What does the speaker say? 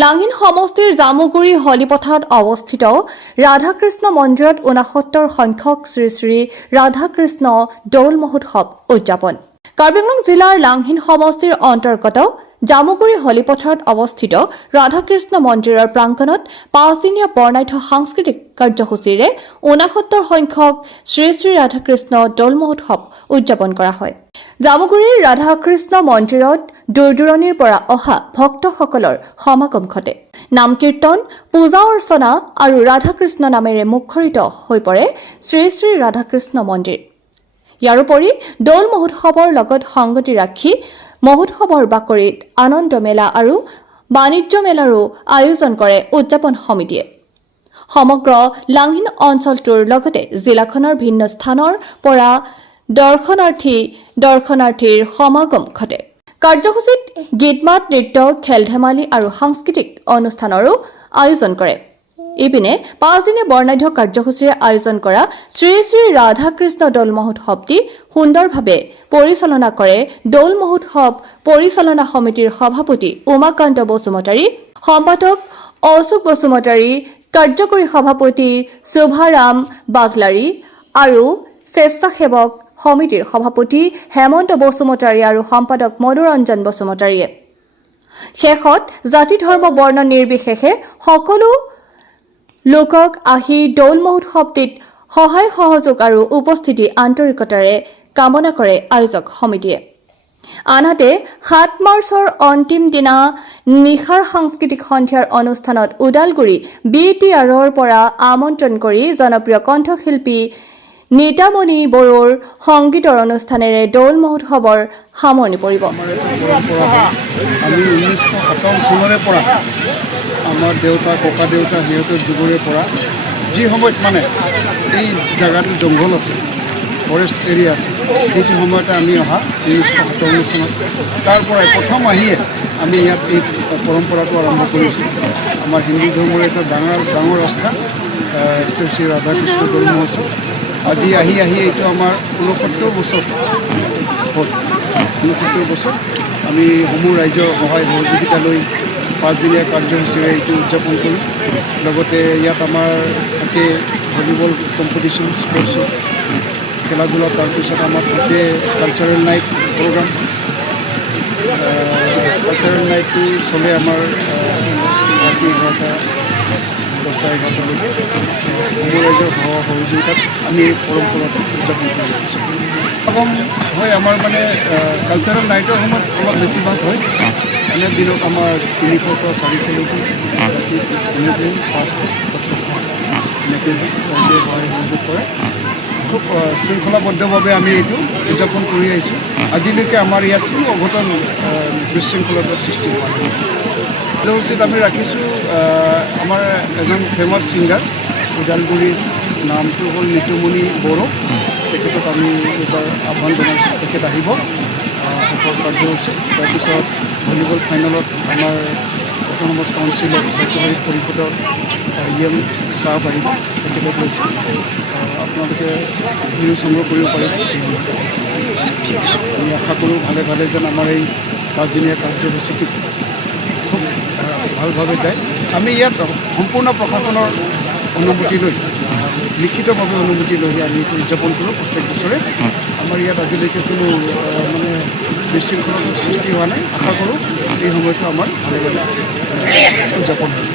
লাংহিন সমষ্টিৰ জামুগুৰি হলিপথাৰত অৱস্থিত ৰাধাকৃষ্ণ মন্দিৰত ৬৯ সংখ্যক শ্ৰী শ্ৰী ৰাধাকৃষ্ণ দৌল মহোৎসৱ উদযাপন। কাৰ্বি আংলং জিলাৰ লাংহিন সমষ্টিৰ অন্তৰ্গত জামুগুৰি হলিপথাৰত অৱস্থিত ৰাধাকৃষ্ণ মন্দিৰৰ প্ৰাংগণত ৫ দিনীয়া বৰ্ণাঢ্য সাংস্কৃতিক কাৰ্যসূচীৰে ৬৯ সংখ্যক শ্ৰী শ্ৰী ৰাধাকৃষ্ণ দৌল মহোৎসৱ উদযাপন কৰা হয়। জামুগুৰিৰ ৰাধাকৃষ্ণ মন্দিৰত দূৰ-দূৰণিৰ পৰা অহা ভক্তসকলৰ সমাগম ঘটে। নাম কীৰ্তন, পূজা অৰ্চনা আৰু ৰাধাকৃষ্ণ নামেৰে মুখৰিত হৈ পৰে শ্ৰী শ্ৰী ৰাধাকৃষ্ণ মন্দিৰ। ইয়াৰোপৰি দৌল মহোৎসৱৰ লগত সংগতি ৰাখি মহোৎসৱৰ বাকৰিত আনন্দ মেলা আৰু বাণিজ্য মেলাৰো আয়োজন কৰে উদযাপন সমিতিয়ে। সমগ্ৰ লাংহিন অঞ্চলটোৰ লগতে জিলাখনৰ ভিন্ন স্থানৰ পৰা দৰ্শনাৰ্থীৰ সমাগম ঘটে। কাৰ্যসূচীত গীত-মাত, নৃত্য, খেল-ধেমালি আৰু সাংস্কৃতিক অনুষ্ঠানৰো আয়োজন কৰে। ইপিনে ৫ দিনীয়া বৰ্ণাঢ্য কাৰ্যসূচীৰে আয়োজন কৰা শ্ৰী শ্ৰী ৰাধাকৃষ্ণ দৌল মহোৎসৱটি সুন্দৰভাৱে পৰিচালনা কৰে দৌল মহোৎসৱ পৰিচালনা সমিতিৰ সভাপতি উমাকান্ত বসুমতাৰী, সম্পাদক অশোক বসুমতাৰী, কাৰ্যকৰী সভাপতি শুভাৰাম বাগলাৰী আৰু স্বেচ্ছাসেৱক সমিতিৰ সভাপতি হেমন্ত বসুমতাৰী আৰু সম্পাদক মনোৰঞ্জন বসুমতাৰীয়ে। শেষত জাতি ধৰ্ম বৰ্ণ নিৰ্বিশেষে সকলো লোকক আহি দৌল মহোৎসৱটিত সহায় সহযোগ আৰু উপস্থিতি আন্তৰিকতাৰে কামনা কৰে আয়োজক সমিতিয়ে। আনহাতে ৭ মাৰ্চৰ অন্তিম দিনা নিশাৰ সাংস্কৃতিক সন্ধিয়াৰ অনুষ্ঠানত ওদালগুৰি BTRৰ পৰা আমন্ত্ৰণ কৰি জনপ্ৰিয় কণ্ঠশিল্পী নীতামণি বড়োৰ সংগীতৰ অনুষ্ঠানেৰে দৌল মহোৎসৱৰ সামৰণি পৰিব। আমি ১৯৫৭ চনৰে পৰা আমাৰ দেউতা, ককা দেউতা সিহঁতৰ যুগৰে পৰা যি সময়ত মানে এই জেগাটো জংঘল আছে, ফৰেষ্ট এৰিয়া আছে, সেইটো সময়তে আমি অহা ১৯৫৭ চনত তাৰ পৰাই প্ৰথম আহিয়ে আমি ইয়াত এই পৰম্পৰাটো আৰম্ভ কৰিছোঁ। আমাৰ হিন্দু ধৰ্মৰ এটা ডাঙৰ আস্থা শ্ৰী শ্ৰী ৰাধাকৃষ্ণ দৌল মহোৎসৱ। আজি আহি এইটো আমাৰ ৬৯ বছৰ হ'ল। ৬৯ বছৰ আমি সমূহ ৰাইজৰ সহায় সহযোগিতা লৈ ৫ দিনীয়া কাৰ্যসূচীৰে এইটো উদযাপন কৰোঁ। লগতে ইয়াত আমাৰ থাকে ভলীবল কম্পিটিশ্যন, স্পৰ্টছৰ খেলা ধূলা, তাৰপিছত আমাৰ থাকে কালচাৰেল নাইট প্ৰগ্ৰাম। কালচাৰেল নাইটটো চলে আমাৰ ৰাতি ১১টা ১০টা ১১টালৈকে। সমূহ ৰাইজৰ সহযোগিতাত আমি এই পৰম্পৰাটো উদযাপন কৰি আছোঁ। সমাগম হয় আমাৰ মানে কালচাৰেল নাইটৰ সময়ত অলপ বেছিভাগ হয়। এনে দিনত আমাৰ ৩০০ৰ পৰা ৪০০লৈকে ৰাতি ৩০০, ৫০০, এনেকৈ সহায় সহযোগ কৰে। খুব শৃংখলাবদ্ধভাৱে আমি এইটো উদযাপন কৰি আহিছোঁ। আজিলৈকে আমাৰ ইয়াত কোনো অঘটন বিশৃংখলতাৰ সৃষ্টি হোৱা নাই। কাৰ্যসূচীত আমি ৰাখিছোঁ আমাৰ এজন ফেমাছ ছিংগাৰ, ওদালগুৰিৰ নামটো হ'ল নীতুমণি বড়ো। তেখেতক আমি এইবাৰ আহ্বান জনাইছোঁ, তেখেত আহিব শেষৰ কাৰ্যসূচী। তাৰপিছত ভলীবল ফাইনেলত আমাৰ অট'নমাছ কাউন্সিলৰ চৰকাৰী পৰিষদৰ EM চাহাব আহিব, তেখেতক লৈছোঁ। আপোনালোকে ভিডিঅ' সংগ্ৰহ কৰিব পাৰিব। আমি আশা কৰোঁ ভালে যেন আমাৰ এই ৫ দিনীয়া কাৰ্যসূচীটো খুব ভালভাৱে যায়। আমি ইয়াত সম্পূৰ্ণ প্ৰশাসনৰ অনুমতি লৈ, লিখিতভাৱে অনুমতি লৈ আমি এইটো উদযাপন কৰোঁ প্ৰত্যেক বছৰে। আমাৰ ইয়াত আজিলৈকে কোনো মানে বিশৃংখলতাৰ সৃষ্টি হোৱা নাই। আশা কৰোঁ এই সময়টো আমাৰ ভালে উদযাপন হয়।